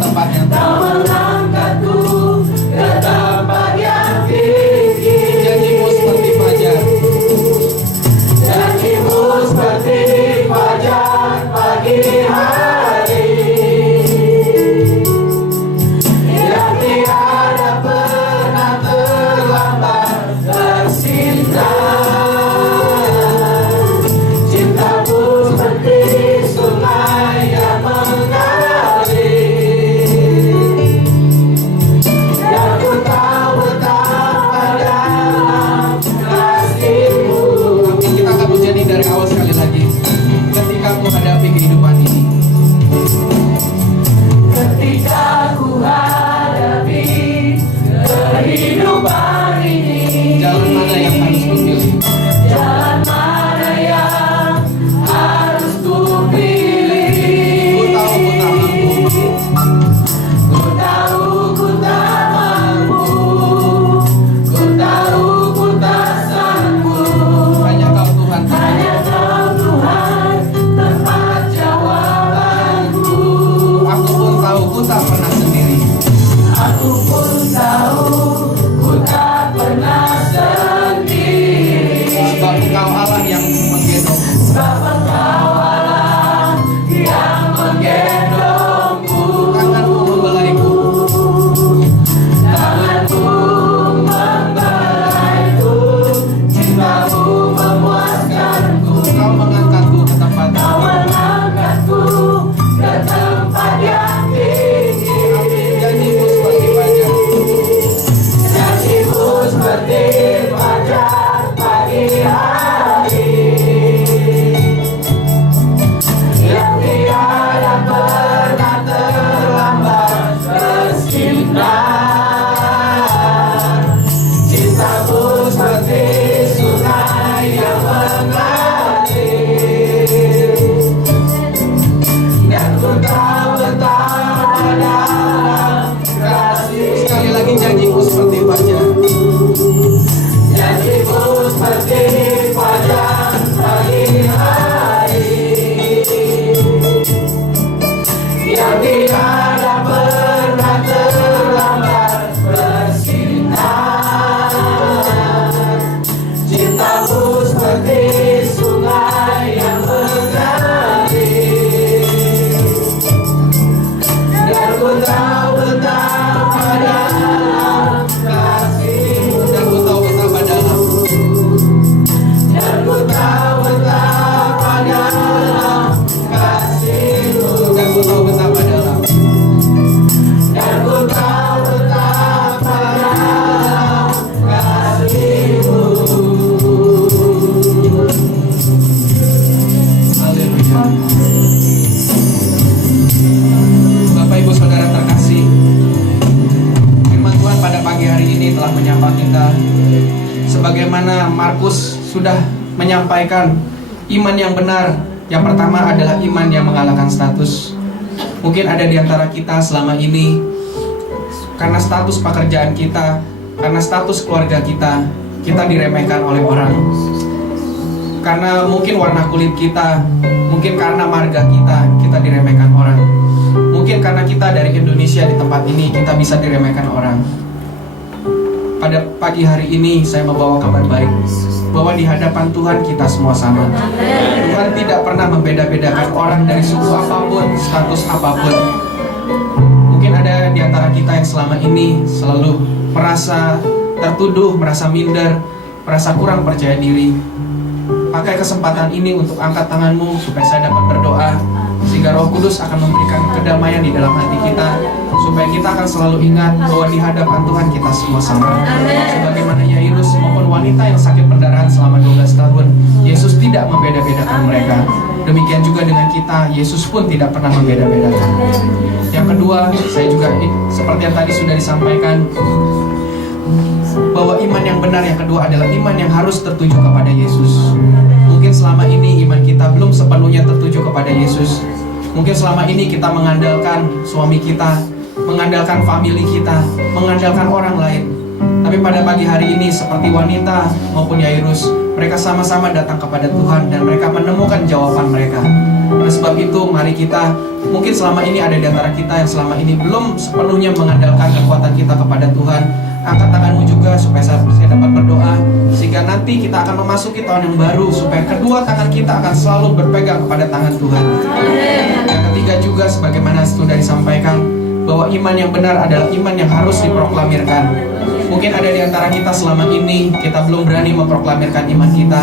tempat yang Kau mengangkatku ke tempat yang tinggi. Janjimu seperti fajar. Janjimu seperti fajar pagi hari, yang tiada pernah terlambat bersinar. Cintamu seperti sungai yang mengalir, dan ku tahu betapa dalam kasih-Mu. Mungkin kita akan menjadi dari awal sekali lagi. Ketika menghadapi kehidupan ini, Ketika ku hadapi kehidupan ini, jalan mana yang harus kupilih? jalan mana yang harus ku pilih? Ku tahu ku tak mampu. Ku tahu ku tak mampu, ku tahu ku tak sanggup. Hanya Kau Tuhan. Hanya Kau Tuhan tempat jawabanku. Aku pun tahu ku tak pernah sendiri. Aku pun tahu ku tak pernah sendiri, Sebab Engkau Allah yang menggendong. sebab Engkau Allah yang menggendongku. Tanganmu membelaiku. Tanganmu membelaiku, cintamu memuaskanku. Kau mengangkatku ke tempat Kau mengangkatku ke tempat yang tinggi. Janjimu seperti fajar. Janjimu seperti fajar pagi hari, yang tiada pernah terlambat bersinar. Cintamu seperti sungai yang mengalir, dan ku tahu betapa dalam kasih. Sekali lagi janjimu seperti fajar. Janjimu seperti fajar pagi hari, yang tiada pernah terlambat bersinar. Cintamu seperti sungai yang mengalir, dan ku tahu betapa dalam kasih-Mu. Dan ku tahu betapa dalam. Dan ku tahu betapa dalam kasih-Mu. Dan ku tahu betapa dalam. Dan ku tahu betapa dalam kasih-Mu. Haleluya. Bapak Ibu Saudara terkasih, firman Tuhan pada pagi hari ini telah menyapa kita. Sebagaimana Markus sudah menyampaikan, iman yang benar yang pertama adalah iman yang mengalahkan status. Mungkin ada di antara kita selama ini, karena status pekerjaan kita, karena status keluarga kita diremehkan oleh orang. Karena mungkin warna kulit kita, mungkin karena marga kita diremehkan orang. Mungkin karena kita dari Indonesia di tempat ini, kita bisa diremehkan orang. Pada pagi hari ini saya membawa kabar baik, bahwa di hadapan Tuhan kita semua sama. Tuhan tidak pernah membeda-bedakan orang dari suku apapun, status apapun. Mungkin ada di antara kita yang selama ini selalu merasa tertuduh, merasa minder, merasa kurang percaya diri. Pakai kesempatan ini untuk angkat tanganmu supaya saya dapat berdoa, sehingga Roh Kudus akan memberikan kedamaian di dalam hati kita, supaya kita akan selalu ingat bahwa di hadapan Tuhan kita semua sama. Sebagaimana Yairus maupun wanita yang sakit perdarahan selama 12 tahun, Yesus tidak membeda-bedakan mereka. Demikian juga dengan kita, Yesus pun tidak pernah membeda-bedakan. Yang kedua, saya juga seperti yang tadi sudah disampaikan, bahwa iman yang benar yang kedua adalah iman yang harus tertuju kepada Yesus. Mungkin selama ini iman kita belum sepenuhnya tertuju kepada Yesus. Mungkin selama ini kita mengandalkan suami kita, mengandalkan famili kita, mengandalkan orang lain. Tapi pada pagi hari ini seperti wanita maupun Yairus, mereka sama-sama datang kepada Tuhan dan mereka menemukan jawaban mereka. Oleh sebab itu, mari kita, mungkin selama ini ada di antara kita yang selama ini belum sepenuhnya mengandalkan kekuatan kita kepada Tuhan. Angkat tanganmu juga supaya saya dapat berdoa, sehingga nanti kita akan memasuki tahun yang baru, supaya kedua tangan kita akan selalu berpegang kepada tangan Tuhan. Yang ketiga juga, sebagaimana sudah disampaikan, bahwa iman yang benar adalah iman yang harus diproklamirkan. Mungkin ada di antara kita selama ini kita belum berani memproklamirkan iman kita.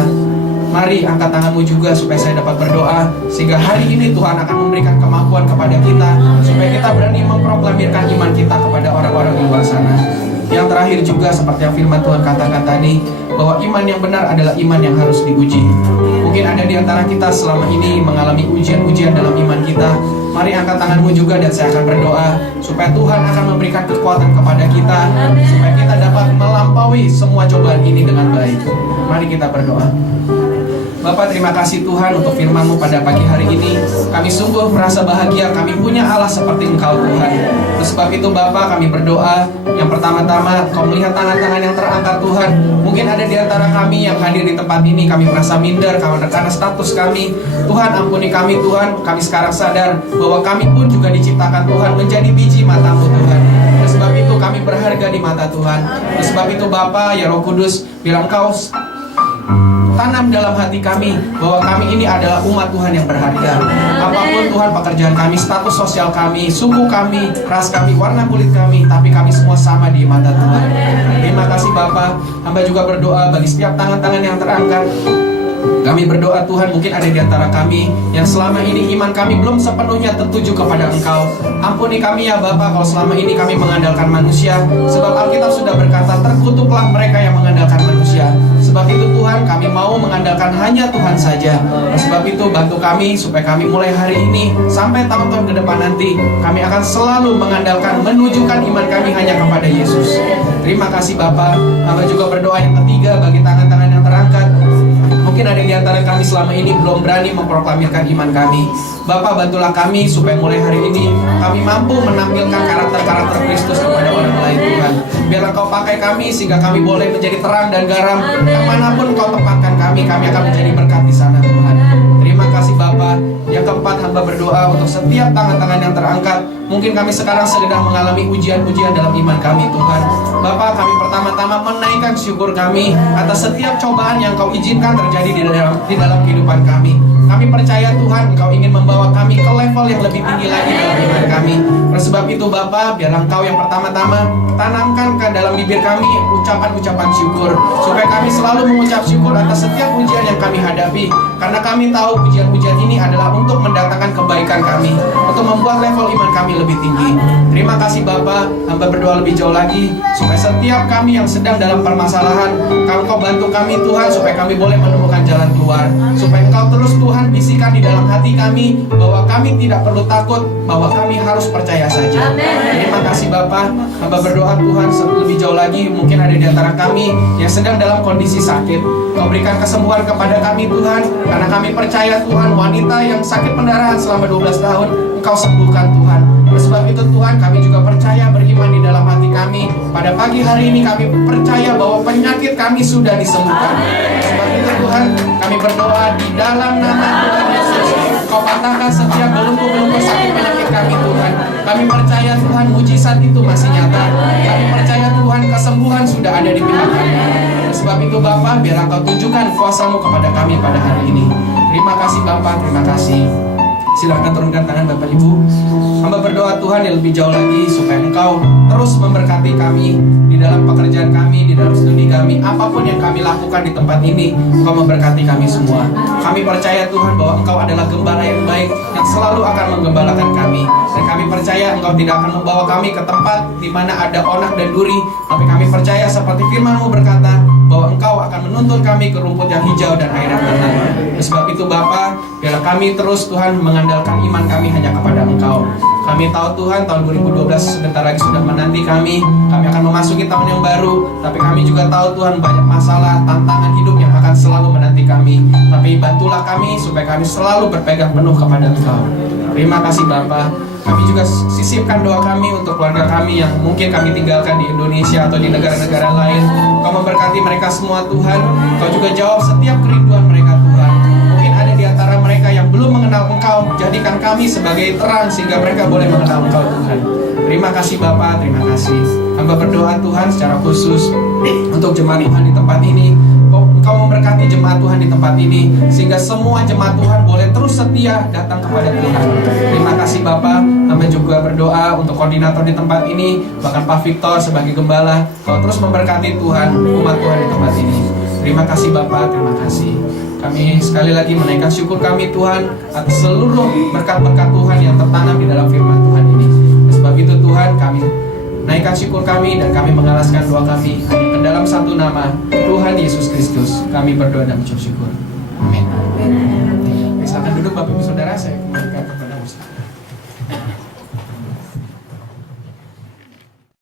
Mari angkat tanganmu juga supaya saya dapat berdoa, sehingga hari ini Tuhan akan memberikan kemampuan kepada kita, supaya kita berani memproklamirkan iman kita kepada orang-orang di luar sana. Yang terakhir juga, seperti yang firman Tuhan katakan tadi, bahwa iman yang benar adalah iman yang harus diuji. Mungkin ada di antara kita selama ini mengalami ujian-ujian dalam iman kita. Mari angkat tanganmu juga dan saya akan berdoa, supaya Tuhan akan memberikan kekuatan kepada kita, supaya kita dapat melampaui semua cobaan ini dengan baik. Mari kita berdoa. Bapak, terima kasih Tuhan untuk firman-Mu pada pagi hari ini. Kami sungguh merasa bahagia kami punya Allah seperti Engkau Tuhan. Oleh sebab itu Bapak, kami berdoa, yang pertama-tama Kau melihat tangan-tangan yang terangkat Tuhan. Mungkin ada di antara kami yang hadir di tempat ini, kami merasa minder karena status kami. Tuhan, ampuni kami Tuhan. Kami sekarang sadar bahwa kami pun juga diciptakan Tuhan menjadi biji mata-Mu Tuhan. Oleh sebab itu kami berharga di mata Tuhan. Oleh sebab itu Bapak, ya Roh Kudus, bilang Kau tanam dalam hati kami bahwa kami ini adalah umat Tuhan yang berharga. Apapun Tuhan pekerjaan kami, status sosial kami, suku kami, ras kami, warna kulit kami, tapi kami semua sama di mata Tuhan. Terima kasih Bapa. Hamba juga berdoa bagi setiap tangan-tangan yang terangkat. Kami berdoa Tuhan, mungkin ada di antara kami yang selama ini iman kami belum sepenuhnya tertuju kepada Engkau. Ampuni kami ya Bapa kalau selama ini kami mengandalkan manusia. Sebab Alkitab sudah berkata, terkutuklah mereka yang mengandalkan manusia. Sebab itu Tuhan, kami mau mengandalkan hanya Tuhan saja. Sebab itu bantu kami supaya kami mulai hari ini sampai tahun-tahun ke depan nanti, kami akan selalu mengandalkan, menunjukkan iman kami hanya kepada Yesus. Terima kasih Bapa. Hamba juga berdoa yang ketiga bagi tangan-tangan yang terangkat. Mungkin ada di antara kami selama ini belum berani memproklamirkan iman kami. Bapak, bantulah kami supaya mulai hari ini kami mampu menampilkan karakter-karakter Kristus kepada orang lain Tuhan. Biarlah Kau pakai kami sehingga kami boleh menjadi terang dan garam. Kemanapun Kau tempatkan kami akan menjadi berkat di sana Tuhan. Terima kasih Bapa. Yang keempat, hamba berdoa untuk setiap tangan-tangan yang terangkat. Mungkin kami sekarang sedang mengalami ujian-ujian dalam iman kami Tuhan. Bapak, kami pertama-tama menaikkan syukur kami atas setiap cobaan yang Kau izinkan terjadi di dalam kehidupan kami. Kami percaya Tuhan, Engkau ingin membawa kami ke level yang lebih tinggi lagi dalam iman kami. Oleh sebab itu Bapa, biarlah Engkau yang pertama-tama tanamkan ke dalam bibir kami ucapan-ucapan syukur, supaya kami selalu mengucap syukur atas setiap ujian yang kami hadapi. Karena kami tahu ujian-ujian ini adalah untuk mendatangkan kebaikan kami, untuk membuat level iman kami lebih tinggi. Terima kasih Bapa. Hamba berdoa lebih jauh lagi supaya setiap kami yang sedang dalam permasalahan, Engkau bantu kami Tuhan, supaya kami boleh menemukan jalan keluar. Supaya Engkau terus Tuhan bisikan di dalam hati kami bahwa kami tidak perlu takut, bahwa kami harus percaya saja. Terima kasih Bapa. Hamba berdoa Tuhan lebih jauh lagi, mungkin ada di antara kami yang sedang dalam kondisi sakit. Kau berikan kesembuhan kepada kami Tuhan, karena kami percaya Tuhan, wanita yang sakit pendarahan selama 12 tahun Engkau sembuhkan Tuhan. Oleh sebab itu Tuhan, kami juga percaya, beriman di dalam hati kami. Pada pagi hari ini kami percaya bahwa penyakit kami sudah disembuhkan. Oleh sebab itu Tuhan, kami berdoa di dalam nama Tuhan Yesus, Kau patahkan setiap belenggu-belenggu sakit penyakit kami Tuhan. Kami percaya Tuhan, mujizat itu masih nyata. Kami percaya Tuhan, kesembuhan sudah ada di pihak kami. Oleh sebab itu Bapa, biar Engkau tunjukkan kuasa-Mu kepada kami pada hari ini. Terima kasih Bapa, terima kasih. Silakan turunkan tangan Bapak Ibu. Hamba berdoa Tuhan yang lebih jauh lagi supaya Engkau terus memberkati kami di dalam pekerjaan kami, di dalam studi kami, apapun yang kami lakukan di tempat ini, Engkau memberkati kami semua. Kami percaya Tuhan bahwa Engkau adalah gembala yang baik yang selalu akan menggembalakan kami. Dan kami percaya Engkau tidak akan membawa kami ke tempat di mana ada onak dan duri, tapi kami percaya seperti firman-Mu berkata bahwa Engkau akan menuntun kami ke rumput yang hijau dan air yang tenang. Sebab itu Bapa, biarlah kami terus Tuhan mengandalkan iman kami hanya kepada Engkau. Kami tahu Tuhan, tahun 2012 sebentar lagi sudah menanti kami akan memasuki tahun yang baru. Tapi kami juga tahu Tuhan, banyak masalah, tantangan hidup yang akan selalu menanti kami, tapi bantulah kami supaya kami selalu berpegang penuh kepada Engkau. Terima kasih Bapa. Kami juga sisipkan doa kami untuk keluarga kami yang mungkin kami tinggalkan di Indonesia atau di negara-negara lain. Kau memberkati mereka semua Tuhan. Kau juga jawab setiap kerinduan mereka Tuhan. Mungkin ada di antara mereka yang belum mengenal Engkau. Jadikan kami sebagai terang sehingga mereka boleh mengenal Engkau Tuhan. Terima kasih Bapa, terima kasih. Hamba berdoa Tuhan secara khusus untuk jemaat Tuhan di tempat ini. Engkau memberkati jemaat Tuhan di tempat ini sehingga semua jemaat Tuhan boleh terus setia datang kepada Tuhan. Terima kasih Bapa. Hamba juga berdoa untuk koordinator di tempat ini, bahkan Pak Victor sebagai gembala. Kau terus memberkati Tuhan, umat Tuhan di tempat ini. Terima kasih Bapa, terima kasih. Kami sekali lagi menaikkan syukur kami Tuhan atas seluruh berkat-berkat Tuhan yang tertanam di dalam firman Tuhan ini. Sebab itu Tuhan, kami naikkan syukur kami dan kami mengalaskan doa kami hanya ke dalam satu nama, Tuhan Yesus Kristus. Kami berdoa dan mengucap syukur. Amin. Silakan duduk Bapak Ibu Saudara, saya